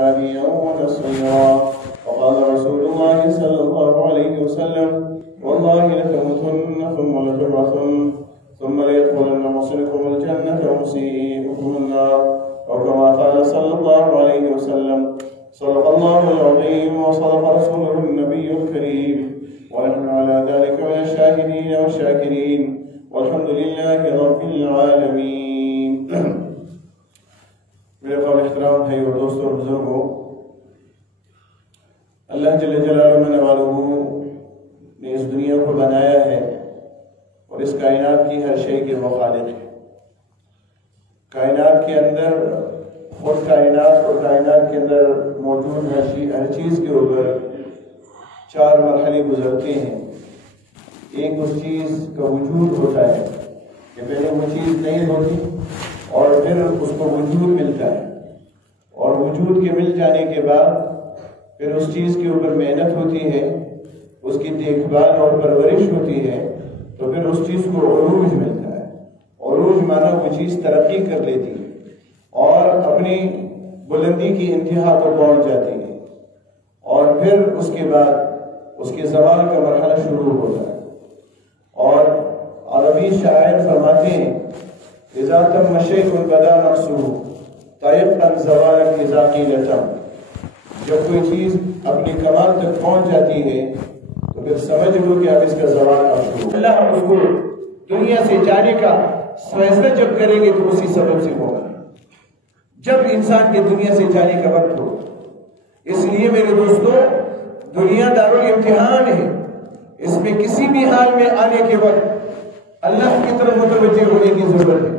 هاديا ونصيرا. وقال رسول الله صلى الله عليه وسلم: والله لتموتن ثم لتبعثن ثم ليدخلن محسنكم الجنة ومسيئكم النار، أو كما قال صلى الله عليه وسلم. صدق الله العظيم وصدق رسوله النبي الكريم، ونحن على ذلك من الشاهدين والشاكرين، والحمد لله رب العالمين. میرے قابل احترام بھائی اور دوستوں اور بزرگوں، اللہ جل جلالہ من والہ نے اس دنیا کو بنایا ہے اور اس کائنات کی ہر شے کے وہ خالق ہے۔ کائنات کے اندر خود کائنات اور کائنات کے اندر موجود ہر چیز کے اوپر چار مرحلے گزرتے ہیں۔ ایک اس چیز کا وجود ہوتا ہے کہ پہلے وہ چیز نہیں ہوتی اور پھر اس کو وجود ملتا ہے، اور وجود کے مل جانے کے بعد پھر اس چیز کے اوپر محنت ہوتی ہے، اس کی دیکھ بھال اور پرورش ہوتی ہے، تو پھر اس چیز کو عروج ملتا ہے۔ عروج مانا وہ چیز ترقی کر لیتی ہے اور اپنی بلندی کی انتہا کو پہنچ جاتی ہے، اور پھر اس کے بعد اس کے زوال کا مرحلہ شروع ہوتا ہے۔ اور عربی شاعر فرماتے ہیں: اذا تم شیء بدا نقصه طیبا زوالا اذا قیل تم۔ جب کوئی چیز اپنی کمال تک پہنچ جاتی ہے تو پھر سمجھ لو کہ اب اس کا زوال اب شروع۔ اللہ اس کو دنیا سے جانے کا فیصلہ جب کریں گے تو اسی سبب سے ہوگا، جب انسان کے دنیا سے جانے کا وقت ہو۔ اس لیے میرے دوستو، دنیا دارالامتحان ہے، اس میں کسی بھی حال میں آنے کے وقت اللہ کی طرف متوجہ ہونے کی ضرورت ہے۔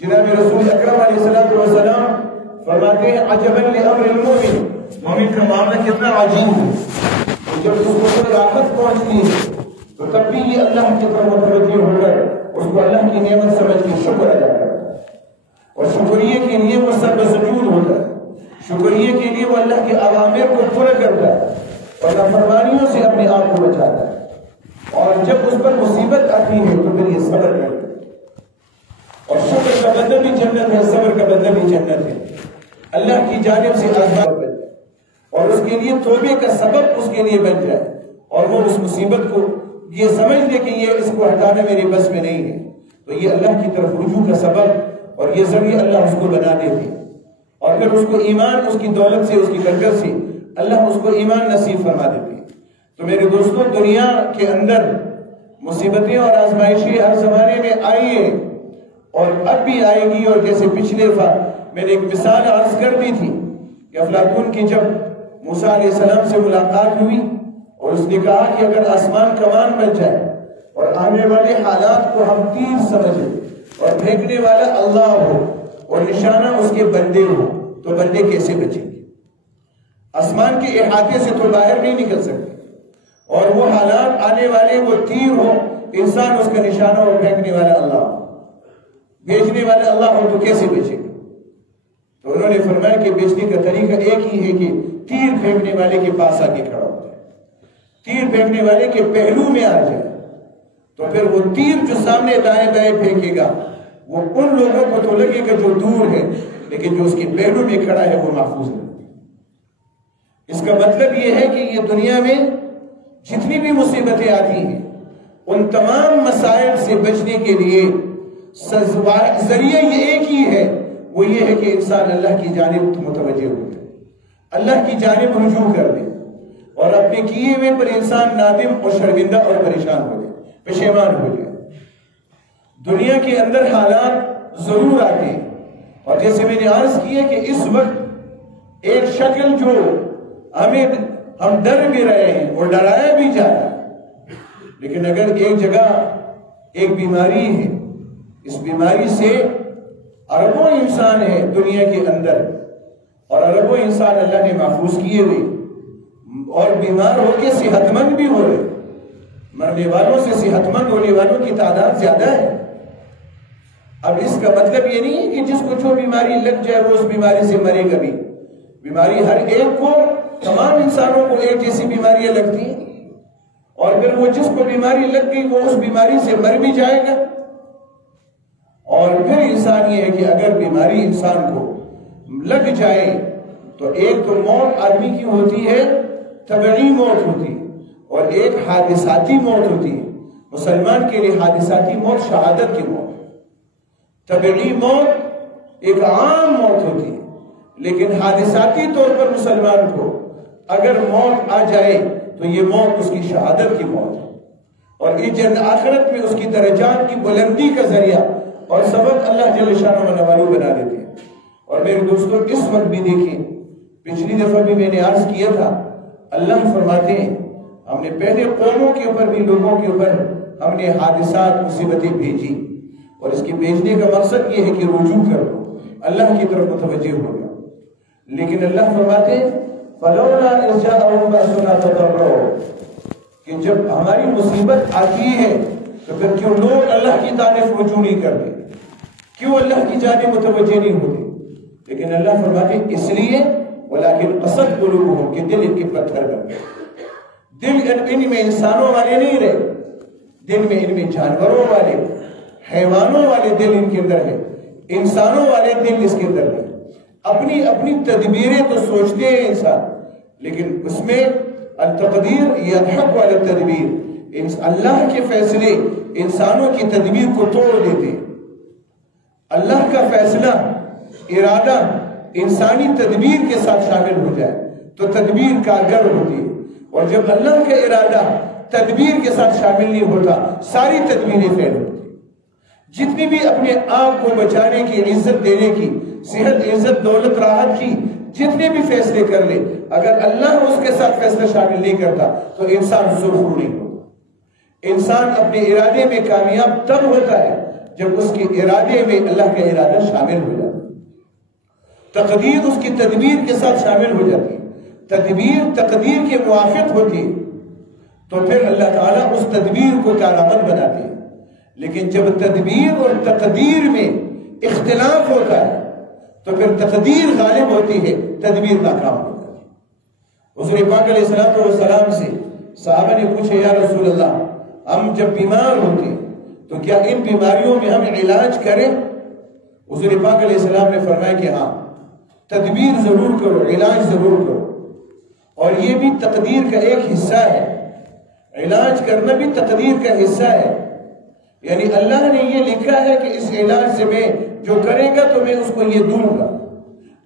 جناب رسول اکرم علیہ السلام فرماتے ہیں: عجبا لامر المومن، مومن کا معاملہ کتنا عجیب ہے، جب اس کو کوئی راحت پہنچتی ہے تو تب بھی یہ اللہ کی طرف متوجہ ہو کر اس کو اللہ کی نعمت سمجھ کے شکر ادا کرتا ہے، اور شکریہ کے لیے وہ سر بسجود ہوتا ہے، شکریہ کے لیے وہ اللہ کے اوامر کو پورا کرتا ہے اور نافرمانیوں سے اپنے آپ کو بچاتا ہے، اور جب اس پر مصیبت آتی ہے تو پھر یہ صبر کرتا ہے۔ اور شکر کا بدلہ بھی جنت ہے، صبر کا بدلہ بھی جنت ہے۔ اللہ کی جانب سے آزاد بن جائے اور اس کے لیے توبے کا سبب اس کے لیے بن جائے، اور وہ اس مصیبت کو یہ سمجھ لے کہ یہ اس کو ہٹانا میرے بس میں نہیں ہے، تو یہ اللہ کی طرف رجوع کا سبب اور یہ ذریعہ اللہ اس کو بنا دیتے ہیں، اور پھر اس کو ایمان، اس کی دولت سے، اس کی برکت سے اللہ اس کو ایمان نصیب فرما دیتے ہیں۔ تو میرے دوستوں، دنیا کے اندر مصیبتیں اور آزمائشیں ہر زمانے میں آئی ہیں اور اب بھی آئے گی، اور جیسے پچھلے میں نے ایک مثال عرض کر دی تھی کہ افلاطون کی جب موسیٰ علیہ السلام سے ملاقات ہوئی اور اس نے کہا کہ اگر آسمان کمان بن جائے اور آنے والے حالات کو ہم تیر سمجھیں اور پھینکنے والا اللہ ہو اور نشانہ اس کے بندے ہو تو بندے کیسے بچیں گے؟ آسمان کے احاطے سے تو باہر نہیں نکل سکتے، اور وہ حالات آنے والے وہ تیر ہو، انسان اس کا نشانہ اور پھینکنے والا اللہ ہو، بیچنے والا اللہ ہو تو کیسے بیچے گا؟ تو انہوں نے فرمایا کہ بیچنے کا طریقہ ایک ہی ہے کہ تیر پھینکنے والے کے پاس آ کے کھڑا ہو جائے، تیر پھینکنے والے کے پہلو میں آ جائے، تو پھر وہ تیر جو سامنے دائیں بائیں پھینکے گا وہ ان لوگوں کو تو لگے گا جو دور ہے، لیکن جو اس کے پہلو میں کھڑا ہے وہ محفوظ ہے۔ اس کا مطلب یہ ہے کہ یہ دنیا میں جتنی بھی مصیبتیں آتی ہیں ان تمام مسائل سے بچنے کے لیے ذریعہ یہ ایک ہی ہے، وہ یہ ہے کہ انسان اللہ کی جانب متوجہ ہو جائے، اللہ کی جانب رجوع کر دے، اور اپنے کیے ہوئے پر انسان نادم اور شرمندہ اور پریشان ہو جائے، پشیمان ہو جائے۔ دنیا کے اندر حالات ضرور آتے ہیں، اور جیسے میں نے عرض کیا کہ اس وقت ایک شکل جو ہم ڈر بھی رہے ہیں اور ڈرایا بھی جا رہا ہے، لیکن اگر ایک جگہ ایک بیماری ہے، اس بیماری سے اربوں انسان ہے دنیا کے اندر، اور اربوں انسان اللہ نے محفوظ کیے ہوئے اور بیمار ہو کے صحت مند بھی ہو رہے، مرنے والوں سے صحت مند ہونے والوں کی تعداد زیادہ ہے۔ اب اس کا مطلب یہ نہیں ہے کہ جس کو جو بیماری لگ جائے وہ اس بیماری سے مرے گا بھی، بیماری ہر ایک کو، تمام انسانوں کو ایک جیسی بیماریاں لگتی ہیں، اور پھر وہ جس کو بیماری لگ گئی وہ اس بیماری سے مر بھی جائے گا۔ اور پھر انسان یہ ہے کہ اگر بیماری انسان کو لگ جائے تو ایک تو موت آدمی کی ہوتی ہے طبعی موت ہوتی ہے، اور ایک حادثاتی موت ہوتی ہے۔ مسلمان کے لیے حادثاتی موت شہادت کی موت ہے، طبعی موت ایک عام موت ہوتی ہے، لیکن حادثاتی طور پر مسلمان کو اگر موت آ جائے تو یہ موت اس کی شہادت کی موت ہے، اور اس جنت آخرت میں اس کی درجات کی بلندی کا ذریعہ اور سبب اللہ جل شانہ و نوالو بنا دیتے ہیں۔ اور میرے دوستوں اس وقت بھی دیکھیں، پچھلی دفعہ بھی میں نے عرض کیا تھا، اللہ فرماتے ہیں ہم نے پہلے قوموں کے اوپر بھی، لوگوں کے اوپر ہم نے حادثات مصیبتیں بھیجی، اور اس کے بھیجنے کا مقصد یہ ہے کہ رجوع کرو، اللہ کی طرف متوجہ ہو گیا۔ لیکن اللہ فرماتے ہیں فَلَوْلَا إِذْ جَاءَهُم بَأْسُنَا تَضَرَّعُوا، کہ جب ہماری مصیبت آتی ہے تو پھر کیوں لوگ اللہ کی طرف رجوع نہیں کرتے، کیوں اللہ کی جانب متوجہ نہیں ہوتے؟ لیکن اللہ فرماتے ہیں اس لیے وَلَكِنْ قَسَتْ قُلُوبُهُمْ کہ دل ان کے پتھر بن گئے، دل ان میں انسانوں والے نہیں رہے، دل میں ان میں جانوروں والے، حیوانوں والے دل ان کے اندر ہے، انسانوں والے دل اس کے اندر ہے۔ اپنی اپنی تدبیریں تو سوچتے ہیں انسان، لیکن اس میں التقدیر یضحک علی التدبیر، اللہ کے فیصلے انسانوں کی تدبیر کو توڑ دیتے ہیں۔ اللہ کا فیصلہ، ارادہ انسانی تدبیر کے ساتھ شامل ہو جائے تو تدبیر کارگر ہوتی ہے، اور جب اللہ کا ارادہ تدبیر کے ساتھ شامل نہیں ہوتا ساری تدبیریں فیل ہوتی ہیں۔ جتنی بھی اپنے آپ کو بچانے کی، عزت دینے کی، صحت، عزت، دولت، راحت کی جتنے بھی فیصلے کر لے، اگر اللہ اس کے ساتھ فیصلہ شامل نہیں کرتا تو انسان سرخرو نہیں ہوتا۔ انسان اپنے ارادے میں کامیاب تب ہوتا ہے جب اس کے ارادے میں اللہ کا ارادہ شامل ہو جاتا ہے، تقدیر اس کی تدبیر کے ساتھ شامل ہو جاتی ہے، تدبیر تقدیر کے موافق ہوتی ہے، تو پھر اللہ تعالیٰ اس تدبیر کو کارآمد بناتے ہیں۔ لیکن جب تدبیر اور تقدیر میں اختلاف ہوتا ہے تو پھر تقدیر غالب ہوتی ہے، تدبیر ناکام ہوتی ہے۔ حضور پاک علیہ السلام سے صحابہ نے پوچھا یا رسول اللہ، ہم جب بیمار ہوتے ہیں تو کیا ان بیماریوں میں ہم علاج کریں؟ حضور پاک علیہ السلام نے فرمایا کہ ہاں، تدبیر ضرور کرو، علاج ضرور کرو، اور یہ بھی تقدیر کا ایک حصہ ہے، علاج کرنا بھی تقدیر کا حصہ ہے۔ یعنی اللہ نے یہ لکھا ہے کہ اس علاج سے میں جو کرے گا تو میں اس کو یہ دوں گا۔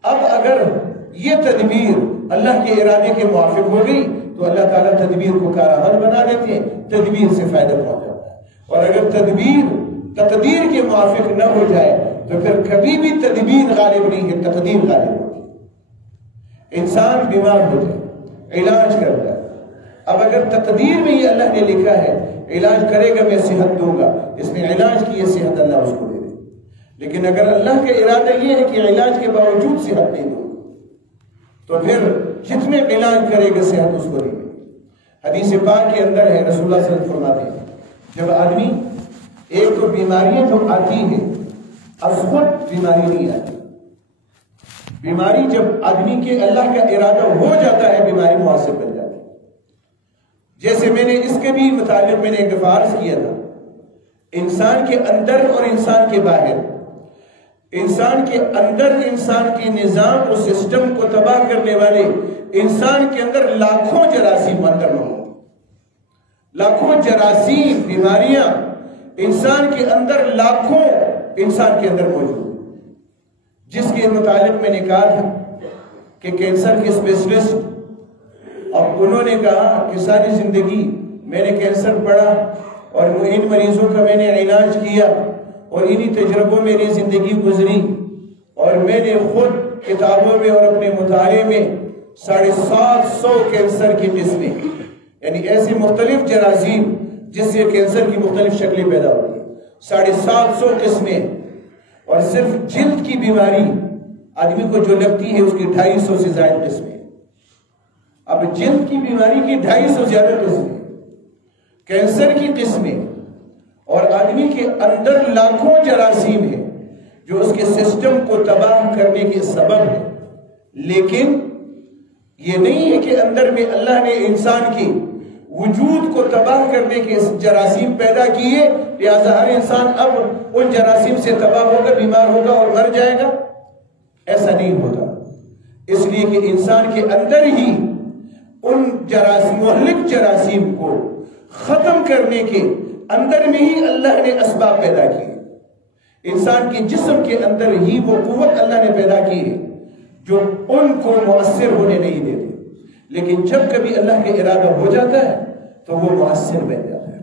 اب اگر یہ تدبیر اللہ کے ارادے کے موافق ہو گئی تو اللہ تعالیٰ تدبیر کو کارآمد بنا دیتے ہیں، تدبیر سے فائدہ پہنچ جاتا ہے۔ اور اگر تدبیر تقدیر کے موافق نہ ہو جائے تو پھر کبھی بھی تدبیر غالب نہیں ہے، تقدیر غالب ہوتی ہے۔ انسان بیمار ہو جائے، علاج کرتا ہے، اب اگر تقدیر میں یہ اللہ نے لکھا ہے علاج کرے گا میں صحت دوں گا، اس نے علاج کی، یہ صحت اللہ اس کو دے دے۔ لیکن اگر اللہ کا ارادہ یہ ہے کہ علاج کے باوجود صحت نہیں دوں تو پھر جتنے علاج کرے گا صحت اس کو دے دے۔ حدیث پاک کے اندر ہے، رسول اللہ صلی اللہ علیہ وسلم فرماتے ہیں جب آدمی، ایک تو بیماریاں جو آتی ہیں از خود بیماری نہیں آتی، بیماری جب آدمی کے اللہ کا ارادہ ہو جاتا ہے بیماری مؤثر بن جاتی ہے۔ جیسے میں نے اس کے بھی متعلق میں نے ایک دفعہ عرض کیا تھا، انسان کے اندر اور انسان کے باہر، انسان کے اندر انسان کے نظام اور سسٹم کو تباہ کرنے والے انسان کے اندر لاکھوں جراثیم اندر موجود، لاکھوں جراثیم، بیماریاں انسان کے اندر، لاکھوں انسان کے اندر موجود، جس کے متعلق میں نے کہا تھا کہ کینسر کے اسپیشلسٹ، اب انہوں نے کہا کہ ساری زندگی میں نے کینسر پڑھا اور ان مریضوں کا میں نے علاج کیا اور انہی تجربوں میں میری زندگی گزری، اور میں نے خود کتابوں میں اور اپنے مطالعے میں 750 کینسر کی قسمیں، یعنی ایسی مختلف جراثیم جس سے کینسر کی مختلف شکلیں پیدا ہوتی ہیں، 750 قسمیں، اور صرف جلد کی بیماری آدمی کو جو لگتی ہے اس کی 250 سے زائد قسمیں۔ اب جلد کی بیماری کی 250 زیادہ قسمیں، کینسر کی قسمیں، اور آدمی کے اندر لاکھوں جراثیم ہیں جو اس کے سسٹم کو تباہ کرنے کے سبب ہے۔ لیکن یہ نہیں ہے کہ اندر میں اللہ نے انسان کی وجود کو تباہ کرنے کے جراثیم پیدا کیے لہذا ہر انسان اب ان جراثیم سے تباہ ہوگا، بیمار ہوگا اور مر جائے گا، ایسا نہیں ہوتا۔ اس لیے کہ انسان کے اندر ہی ان مہلک جراثیم کو ختم کرنے کے اندر میں ہی اللہ نے اسباب پیدا کیے. انسان کے جسم کے اندر ہی وہ قوت اللہ نے پیدا کی ہے جو ان کو مؤثر ہونے نہیں دیتے. لیکن جب کبھی اللہ کا ارادہ ہو جاتا ہے تو وہ مؤثر بن جاتا ہے.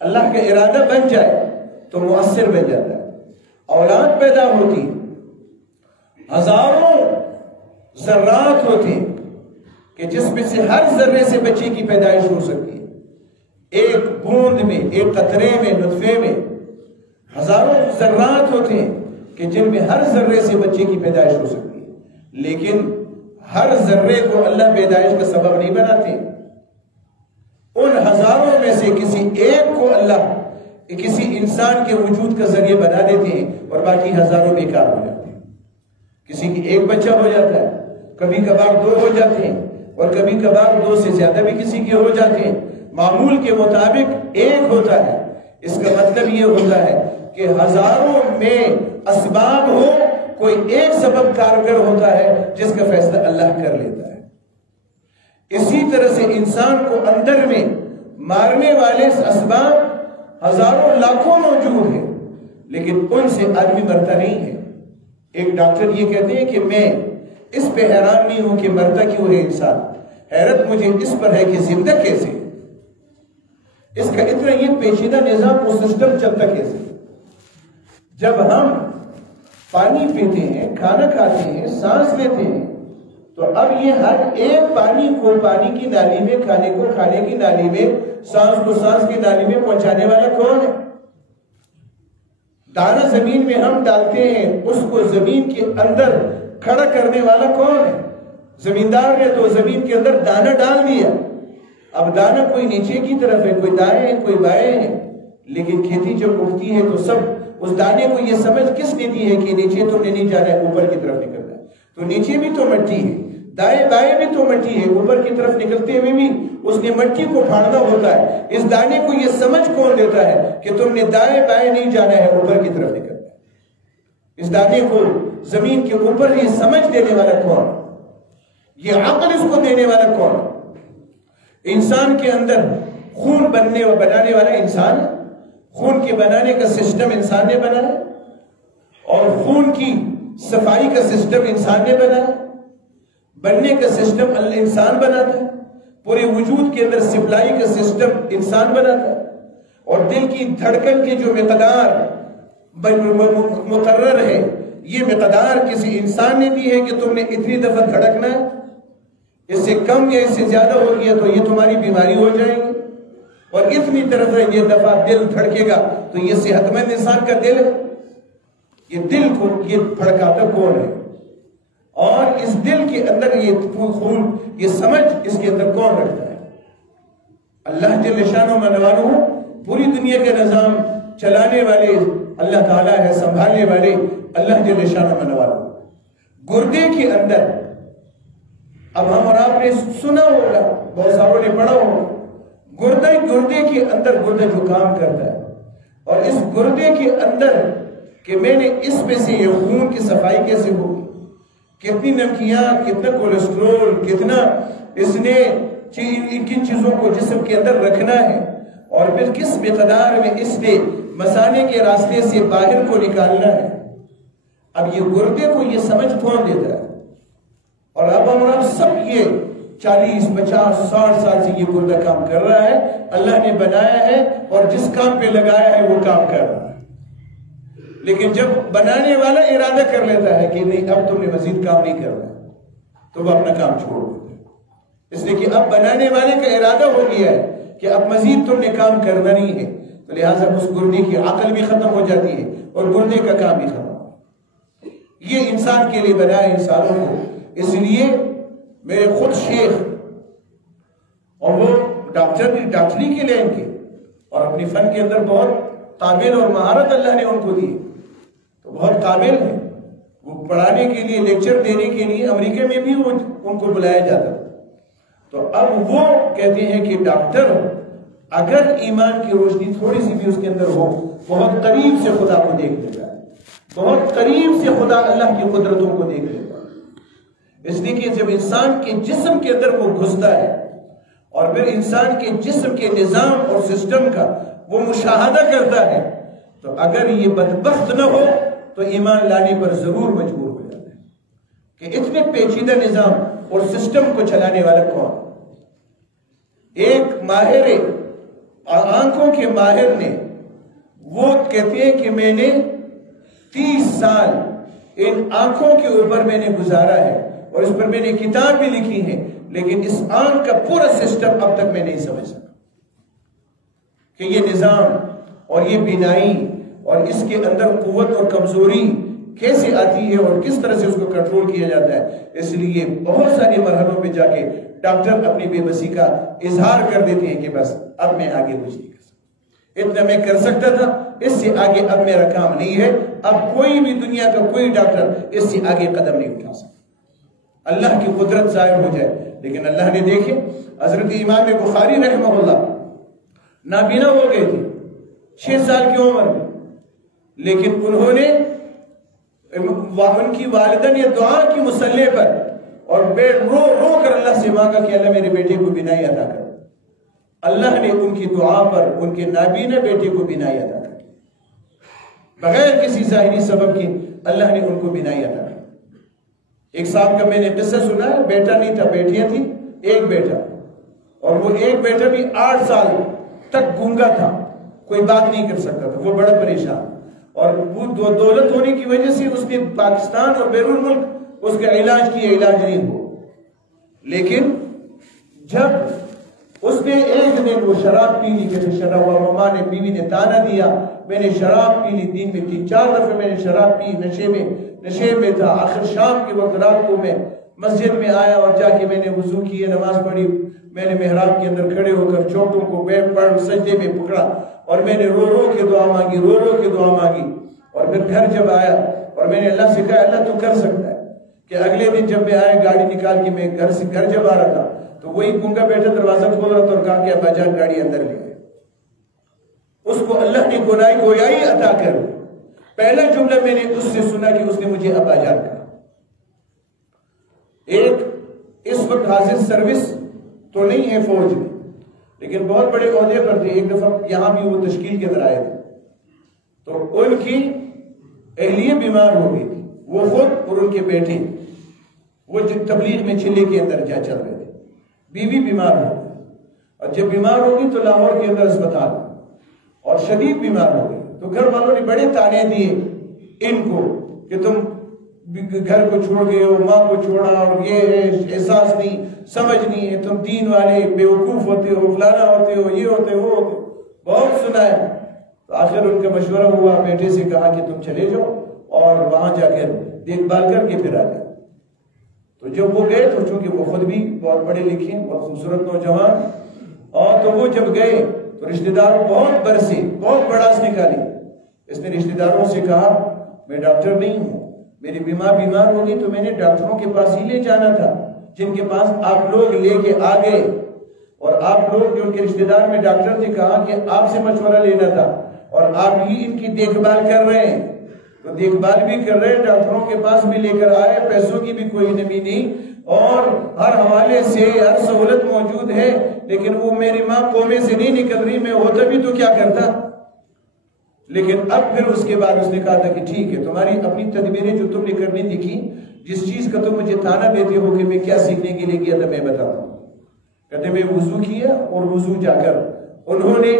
اللہ کا ارادہ بن جائے تو مؤثر بن جاتا ہے. اولاد پیدا ہوتی، ہزاروں ذرات ہوتے ہیں کہ جس میں سے ہر ذرے سے بچے کی پیدائش ہو سکتی ہے. ایک بوند میں، ایک قطرے میں، نطفے میں ہزاروں ذرات ہوتے ہیں کہ جن میں ہر ذرے سے بچے کی پیدائش ہو سکتی ہے. لیکن ہر ذرے کو اللہ پیدائش کا سبب نہیں بناتے. ان ہزاروں میں سے کسی ایک کو اللہ کسی انسان کے وجود کا ذریعہ بنا دیتے ہیں اور باقی ہزاروں بیکار ہو جاتے ہیں. کسی کی ایک بچہ ہو جاتا ہے، کبھی کبھار 2 ہو جاتے ہیں، اور کبھی کبھار 2 سے زیادہ بھی کسی کے ہو جاتے ہیں. معمول کے مطابق 1 ہوتا ہے. اس کا مطلب یہ ہوتا ہے کہ ہزاروں میں اسباب ہو، کوئی ایک سبب کارگر ہوتا ہے جس کا فیصلہ اللہ کر لیتا ہے. اسی طرح سے انسان کو اندر میں مارنے والے اسباب ہزاروں لاکھوں موجود ہیں، لیکن ان سے آدمی مرتا نہیں ہے. ایک ڈاکٹر یہ کہتے ہیں کہ میں اس پہ حیران نہیں ہوں کہ مرتا کیوں ہے انسان، حیرت مجھے اس پر ہے کہ زندہ کیسے. اس کا اتنا یہ پیچیدہ نظام و سسٹم چلتا کیسے. جب ہم پانی پیتے ہیں، کھانا کھاتے ہیں، سانس لیتے ہیں، تو اب یہ ہر ایک پانی کو پانی کی نالی میں، کھانے کو کھانے کی نالی میں، سانس کو سانس کی نالی میں پہنچانے والا کون ہے؟ دانا زمین میں ہم ڈالتے ہیں، اس کو زمین کے اندر کھڑا کرنے والا کون ہے؟ زمیندار نے تو زمین کے اندر دانا ڈال دیا. اب دانا کوئی نیچے کی طرف ہے، کوئی دائیں ہے، کوئی بائیں ہے. لیکن کھیتی جب اٹھتی ہے تو سب اس دانے کو یہ سمجھ کس نے دی ہے کہ نیچے تم نے نہیں جانا ہے، اوپر کی طرف نکلنا ہے. تو نیچے بھی تو مٹی ہے، دائیں بائیں بھی تو مٹی ہے، اوپر کی طرف نکلتے ہوئے بھی اس نے مٹی کو پھاڑنا ہوتا ہے. اس دانے کو یہ سمجھ کون دیتا ہے کہ تم نے دائیں بائیں نہیں جانا ہے، اوپر کی طرف نکلنا ہے؟ اس دانے کو زمین کے اوپر یہ سمجھ دینے والا کون؟ یہ عقل اس کو دینے والا کون؟ انسان کے اندر خون بنانے والا انسان ہے. خون کے بنانے کا سسٹم انسان نے بنایا، اور خون کی صفائی کا سسٹم انسان نے بنایا. بننے کا سسٹم انسان بناتا ہے. پورے وجود کے اندر سپلائی کا سسٹم انسان بناتا ہے. اور دل کی دھڑکن کی جو مقدار مقرر ہے، یہ مقدار کسی انسان نے دی ہے کہ تم نے اتنی دفعہ دھڑکنا ہے. اس سے کم یا اس سے زیادہ ہو گیا تو یہ تمہاری بیماری ہو جائے گی. اور اتنی طرف یہ دفعہ دل دھڑکے گا تو یہ صحت مند انسان کا دل ہے. یہ دل کو یہ دھڑکاتا کون ہے؟ اور اس دل کے اندر یہ خون، یہ سمجھ اس کے اندر کون رکھتا ہے؟ اللہ جل شانہ و منوالہ. پوری دنیا کا نظام چلانے والے اللہ تعالیٰ ہے، سنبھالنے والے اللہ جل شانہ و منوالہ. گردے کے اندر، اب ہم اور آپ نے سنا ہوگا، بہت ساروں نے پڑھا ہوگا، گردے کے اندر گردہ جو کام کرتا ہے، اور اس گردے کے اندر کہ میں نے اس میں سے یہ خون کی صفائی کیسے ہوگی، کتنی نمکیات، کتنا کولیسٹرول، کتنا اس نے کن چیزوں کو جسم کے اندر رکھنا ہے، اور پھر کس مقدار میں اس نے مثانے کے راستے سے باہر کو نکالنا ہے. اب یہ گردے کو یہ سمجھ کون دیتا ہے؟ اور اب ہم سب یہ 40 50 60 سال سے یہ گردہ کام کر رہا ہے. اللہ نے بنایا ہے اور جس کام پہ لگایا ہے وہ کام کر رہا ہے. لیکن جب بنانے والا ارادہ کر لیتا ہے کہ نہیں اب تم نے مزید کام نہیں کرنا تو وہ اپنا کام چھوڑ دیتا ہے. اس لیے کہ اب بنانے والے کا ارادہ ہو گیا ہے کہ اب مزید تم نے کام کرنا نہیں ہے، تو لہٰذا اس گردے کی عقل بھی ختم ہو جاتی ہے اور گردے کا کام بھی ختم ہو. یہ انسان کے لیے بنایا انسانوں کو. اس لیے میرے خود شیخ، اور وہ ڈاکٹری کے لائن کے اور اپنی فن کے اندر بہت قابل اور مہارت اللہ نے ان کو دی، تو بہت قابل ہے. وہ پڑھانے کے لیے، لیکچر دینے کے لیے امریکہ میں بھی ان کو بلایا جاتا. تو اب وہ کہتے ہیں کہ ڈاکٹر اگر ایمان کی روشنی تھوڑی سی بھی اس کے اندر ہو، بہت قریب سے خدا کو دیکھ لیتا ہے، بہت قریب سے خدا اللہ کی قدرتوں کو دیکھ لیتا ہے. اس لیے کہ جب انسان کے جسم کے اندر وہ گھستا ہے اور پھر انسان کے جسم کے نظام اور سسٹم کا وہ مشاہدہ کرتا ہے تو اگر یہ بدبخت نہ ہو تو ایمان لانے پر ضرور مجبور ہو جاتا ہے کہ اتنے پیچیدہ نظام اور سسٹم کو چلانے والا کون؟ ایک ماہر آنکھوں کے ماہر نے وہ کہتے ہیں کہ میں نے 30 سال ان آنکھوں کے اوپر میں نے گزارا ہے اور اس پر میں نے کتاب بھی لکھی ہے، لیکن اس آنکھ کا پورا سسٹم اب تک میں نہیں سمجھ سکا کہ یہ نظام اور یہ بینائی اور اس کے اندر قوت اور کمزوری کیسے آتی ہے اور کس طرح سے اس کو کنٹرول کیا جاتا ہے۔ اس لیے بہت سارے مرحلوں پہ جا کے ڈاکٹر اپنی بے بسی کا اظہار کر دیتے ہیں کہ بس اب میں آگے کچھ نہیں کر سکتا، اتنا میں کر سکتا تھا، اس سے آگے اب میرا کام نہیں ہے، اب کوئی بھی دنیا کا کوئی ڈاکٹر اس سے آگے قدم نہیں اٹھا سکتا، اللہ کی قدرت ظاہر ہو جائے۔ لیکن اللہ نے دیکھے حضرت امام بخاری رحمہ اللہ نابینا ہو گئے تھے 6 سال کی عمر میں، لیکن انہوں نے ان کی والدہ نے دعا کی مصلے پر اور رو رو کر اللہ سے مانگا کہ اللہ میرے بیٹے کو بینائی عطا کر۔ اللہ نے ان کی دعا پر ان کے نابینا بیٹے کو بینائی عطا کر، بغیر کسی ظاہری سبب کے اللہ نے ان کو بینائی عطا کر۔ ایک صاحب کا میں نے قصہ سنا ہے، بیٹا نہیں تھا، بیٹیاں تھیں، ایک بیٹا، اور وہ ایک بیٹا بھی 8 سال تک گونگا تھا، کوئی بات نہیں کر سکتا تھا، وہ بڑا پریشان، اور وہ دولت ہونے کی وجہ سے اس نے پاکستان اور بیرون ملک اس کا علاج کیا، علاج نہیں ہوا۔ لیکن جب اس نے ایک دن وہ شراب پی لی، کہتے شراب ہوا، ماما نے بیوی نے تانا دیا، میں نے شراب پی لی، دن میں 3-4 دفعہ میں نے شراب پی، نشے میں تھا۔ آخر شام کے وقت رات کو میں مسجد میں آیا اور جا کے میں نے وضو کیے، نماز پڑھی، میں نے محراب کے اندر کھڑے ہو کر چوٹوں کو پڑھ سجدے میں پکڑا اور میں نے رو رو کے دعا مانگی، رو رو کے دعا مانگی، اور پھر گھر جب آیا اور میں نے اللہ سے کہا اللہ تو کر سکتا ہے کہ اگلے دن جب میں آیا گاڑی نکال کے میں گھر جب آ رہا تھا تو وہی گونگا بیٹا دروازہ کھول رہا تھا اور کہا کہ ابا جان گاڑی اندر لے گئے۔ اس کو اللہ نے گویائی عطا کر پہلا جملہ میں نے اس سے سنا کہ اس نے مجھے ابا جان کہا۔ ایک اس وقت حاضر سروس تو نہیں ہے فوج میں، لیکن بہت بڑے عہدے پر تھے، ایک دفعہ یہاں بھی وہ تشکیل کے اندر آئے تھے، تو ان کی اہلیہ بیمار ہو گئی تھی، وہ خود اور ان کے بیٹے وہ تبلیغ میں چلے کے اندر جا چل رہے تھے، بیوی بیمار ہو گئی، اور جب بیمار ہوگی تو لاہور کے اندر اسپتال اور شدید بیمار ہو گئی، تو گھر والوں نے بڑے تانے دیے ان کو کہ تم گھر کو چھوڑ گئے ہو، ماں کو چھوڑا، اور یہ ہے احساس نہیں، سمجھ نہیں ہے، تم دین والے بیوقوف ہوتے ہو، فلانا ہوتے ہو، یہ ہوتے ہو، بہت سنا ہے۔ تو آخر ان کا مشورہ ہوا، بیٹے سے کہا کہ تم چلے جاؤ اور وہاں جا کر دیکھ بھال کر کے پھر آ جاؤ۔ تو جب وہ گئے تو چونکہ وہ خود بھی بہت پڑھے لکھے، بہت خوبصورت نوجوان، اور تو وہ جب گئے تو رشتہ داروں بہت برسے، بہت بڑاس نکالی۔ اس نے رشتہ داروں سے کہا میں ڈاکٹر نہیں ہوں، میری بیمار ہو گئی تو میں نے ڈاکٹروں کے پاس ہی لے جانا تھا جن کے پاس آپ لوگ لے کے آ گئے، اور آپ لوگ جو ان کے رشتہ دار میں ڈاکٹر تھے کہا کہ آپ سے مشورہ لینا تھا، اور آپ ہی ان کی دیکھ بھال کر رہے ہیں، تو دیکھ بھال بھی کر رہے ہیں، ڈاکٹروں کے پاس بھی لے کر آئے، پیسوں کی بھی کوئی نمی نہیں، اور ہر حوالے سے ہر سہولت موجود ہے، لیکن وہ میری ماں قومے سے نہیں نکل رہی، میں ہوتا بھی تو کیا کرتا۔ لیکن اب پھر اس کے بعد اس نے کہا تھا کہ ٹھیک ہے، تمہاری اپنی تدبیریں جو تم نے کرنی تھی کی، جس چیز کا تم مجھے تانا دیتے ہو کہ میں کیا سیکھنے کے لیے کیا تھا میں بتاتا ہوں۔ کہتے میں وضو کیا، اور وضو جا کر انہوں نے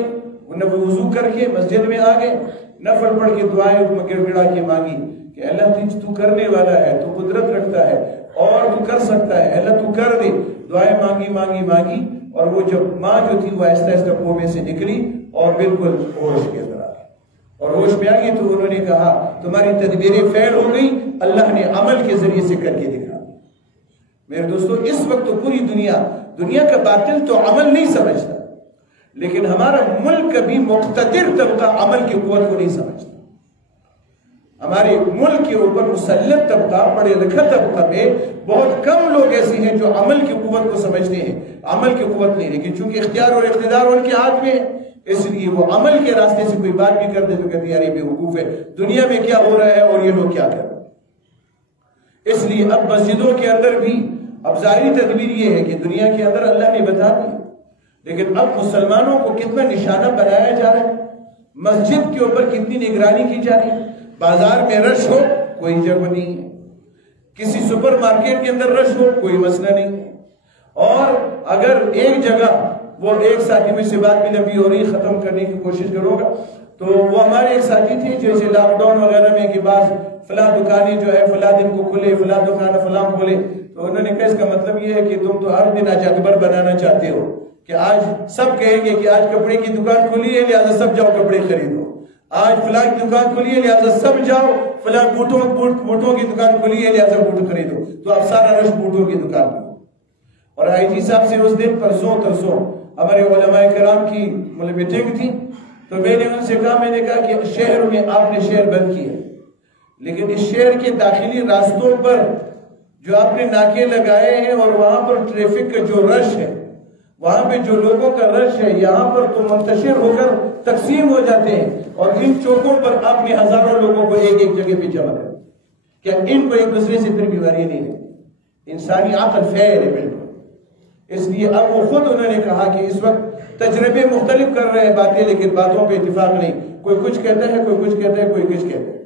وضو کر کے مسجد میں آ گئے، نفل پڑھ کے دعائیں گڑ گڑا کے مانگی کہ اللہ تو کرنے والا ہے، تو قدرت رکھتا ہے اور تو کر سکتا ہے، اللہ تو کر دے۔ دعائیں مانگی، اور وہ جب ماں جو تھی وہ آہستہ آہستہ کنویں سے نکلی اور بالکل ہوش کے اندر آ گئی، اور ہوش میں آ گئی تو انہوں نے کہا تمہاری تدبیریں فیل ہو گئی، اللہ نے عمل کے ذریعے سے کر کے دکھا۔ میرے دوستو اس وقت تو پوری دنیا کا باطل تو عمل نہیں سمجھتا، لیکن ہمارا ملک کبھی مقتدر طبقہ عمل کی قوت کو نہیں سمجھتا۔ ہمارے ملک کے اوپر مسلط طبقہ، پڑھے لکھا طبقہ میں بہت کم لوگ ایسے ہیں جو عمل کی قوت کو سمجھتے ہیں، عمل کی قوت نہیں، لیکن چونکہ اختیار اور اقتدار ان کے ہاتھ میں ہے، اس لیے وہ عمل کے راستے سے کوئی بات بھی کر دے تو کہتے ہیں یار یہ بیوقوف ہے، دنیا میں کیا ہو رہا ہے اور یہ لوگ کیا کر رہے ہیں۔ اس لیے اب مسجدوں کے اندر بھی اب ظاہری تدبیر یہ ہے کہ دنیا کے اندر اللہ نے بتا دیا، لیکن اب مسلمانوں کو کتنا نشانہ بنایا جا رہا ہے، مسجد کے اوپر کتنی نگرانی کی جا رہی ہے۔ بازار میں رش ہو کوئی جرم نہیں ہے، کسی سپر مارکیٹ کے اندر رش ہو کوئی مسئلہ نہیں ہے، اور اگر ایک جگہ وہ ایک ساتھی میں سے بات بھی لمبی ہو رہی ختم کرنے کی کوشش کروں گا، تو وہ ہمارے ایک ساتھی تھے جیسے لاک ڈاؤن وغیرہ میں کہ بعض فلاں دکانیں جو ہے فلاں دن کو کھلے، فلاں دکان فلاں کھلے، تو انہوں نے کہا اس کا مطلب یہ ہے کہ تم تو ہر دن آج اکبر بنانا چاہتے ہو کہ آج سب کہیں گے کہ آج کپڑے کی دکان کھلی ہے لہذا سب جاؤ کپڑے خریدو، آج فلاں کی دکان کھلی ہے لہذا سب جاؤ فلاں بوٹوں کی دکان کھلی ہے لہذا بوٹ خریدو، تو اب سارا رش بوٹوں کی دکان میں۔ اور آئی جی صاحب سے اس دن پرسوں ترسوں ہمارے علماء کرام کی میٹنگ تھی، تو میں نے ان سے کہا کہ شہر میں آپ نے شہر بند کیا، لیکن اس شہر کے داخلی راستوں پر جو آپ نے ناکے لگائے ہیں اور وہاں پر ٹریفک کا جو رش ہے، وہاں پہ جو لوگوں کا رش ہے، یہاں پر تو منتشر ہو کر تقسیم ہو جاتے ہیں، اور ان چوکوں پر آپ نے ہزاروں لوگوں کو ایک ایک جگہ پہ جمع کر، کیا ان کو ایک دوسرے سے پھر بیماریاں نہیں ہے؟ انسانی عقل فیل ہے بالکل۔ اس لیے اب وہ خود انہوں نے کہا کہ اس وقت تجربے مختلف کر رہے ہیں باتیں، لیکن باتوں پہ اتفاق نہیں، کوئی کچھ کہتا ہے، کوئی کچھ کہتا ہے، کوئی کچھ کہتا ہے،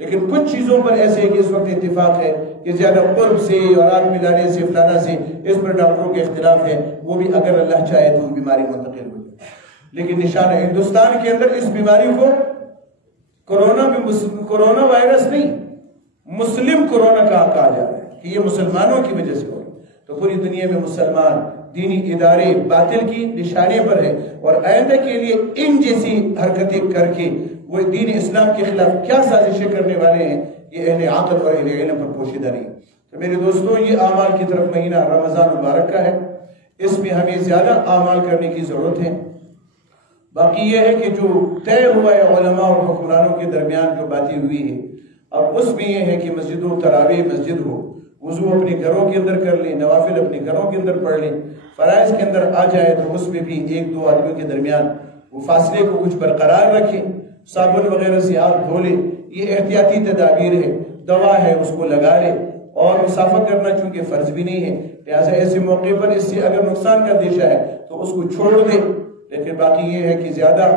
لیکن کچھ چیزوں پر ایسے ہے کہ اس وقت اتفاق ہے کہ زیادہ قرب سے اور آگ ملانے سے فلانا سے اس پر ڈاکٹروں کے اختلاف ہے، وہ بھی اگر اللہ چاہے تو بیماری منتقل ہو جائے، لیکن نشانہ ہندوستان کے اندر اس بیماری کو کورونا وائرس نہیں، مسلم کورونا کہا جا رہا ہے کہ یہ مسلمانوں کی وجہ سے ہو رہا ہے۔ تو پوری دنیا میں مسلمان دینی ادارے باطل کی نشانے پر ہے، اور آئندہ کے لیے ان جیسی حرکتیں کر کے وہ دین اسلام کے خلاف کیا سازشیں کرنے والے ہیں، یہ اہل عقل اور اہل علم پر پوشیدہ نہیں۔ تو میرے دوستوں، یہ اعمال کی طرف مہینہ رمضان مبارک کا ہے، اس میں ہمیں زیادہ اعمال کرنے کی ضرورت ہے۔ باقی یہ ہے کہ جو طے ہوا ہے علماء اور حکمرانوں کے درمیان جو باتیں ہوئی ہیں، اب اس میں یہ ہے کہ مسجد و تراویح مسجد ہو، وضو اپنے گھروں کے اندر کر لیں، نوافل اپنے گھروں کے اندر پڑھ لیں، فرائض کے اندر آ جائے تو اس میں بھی ایک دو آدمیوں کے درمیان وہ فاصلے کو کچھ برقرار رکھیں، صابن وغیرہ سے ہاتھ دھو لیں، یہ احتیاطی تدابیر ہے، دوا ہے اس کو لگا لیں، اور مسافہ کرنا چونکہ فرض بھی نہیں ہے، لہٰذا ایسے موقع پر اس سے اگر نقصان کا اندیشہ ہے تو اس کو چھوڑ دیں، لیکن باقی یہ ہے کہ زیادہ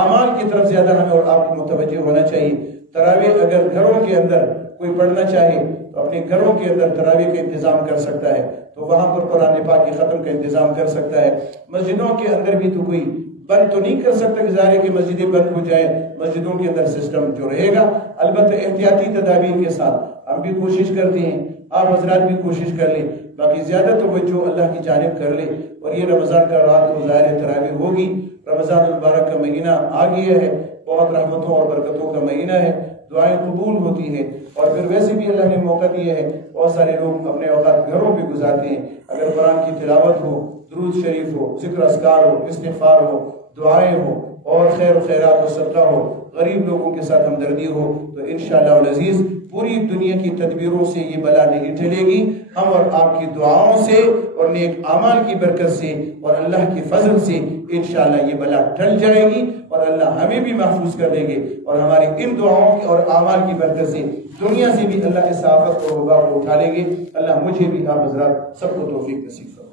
اعمال کی طرف زیادہ ہمیں اور آپ کو متوجہ ہونا چاہیے۔ تراویح اگر گھروں کے اندر کوئی پڑھنا چاہے تو اپنے گھروں کے اندر تراویح کا انتظام کر سکتا ہے، تو وہاں پر قرآن پاک کی ختم کا انتظام کر سکتا ہے۔ مسجدوں کے اندر بھی تو کوئی بند تو نہیں کر سکتا کہ ظاہر ہے کہ مسجدیں بند ہو جائیں، مسجدوں کے اندر سسٹم جو رہے گا، البتہ احتیاطی تدابیر کے ساتھ ہم بھی کوشش کرتے ہیں، آپ حضرات بھی کوشش کر لیں، باقی زیادہ توجہ اللہ کی جانب کر لیں۔ اور یہ رمضان کا رات کو ظاہر تراویح ہوگی، رمضان المبارک کا مہینہ آ گیا ہے، بہت رحمتوں اور برکتوں کا مہینہ ہے، دعائیں قبول ہوتی ہیں، اور پھر ویسے بھی اللہ نے موقع دیا ہے، بہت سارے لوگ اپنے اوقات گھروں پہ گزارتے ہیں، اگر قرآن کی تلاوت ہو، درود شریف ہو، ذکر اذکار ہو، استغفار ہو، دعائیں ہو، اور خیر و خیرات و صدقہ ہو، غریب لوگوں کے ساتھ ہمدردی ہو، تو انشاءاللہ العزیز پوری دنیا کی تدبیروں سے یہ بلا نہیں ٹلے گی، ہم اور آپ کی دعاؤں سے اور نیک اعمال کی برکت سے اور اللہ کے فضل سے انشاءاللہ یہ بلا ٹل جائے گی، اور اللہ ہمیں بھی محفوظ کر دیں گے، اور ہماری ان دعاؤں کی اور اعمال کی برکت سے دنیا سے بھی اللہ اس آفت اور وبا کو اٹھا لیں گے۔ اللہ مجھے بھی آپ حضرات سب کو توفیق نصیب فرمائے۔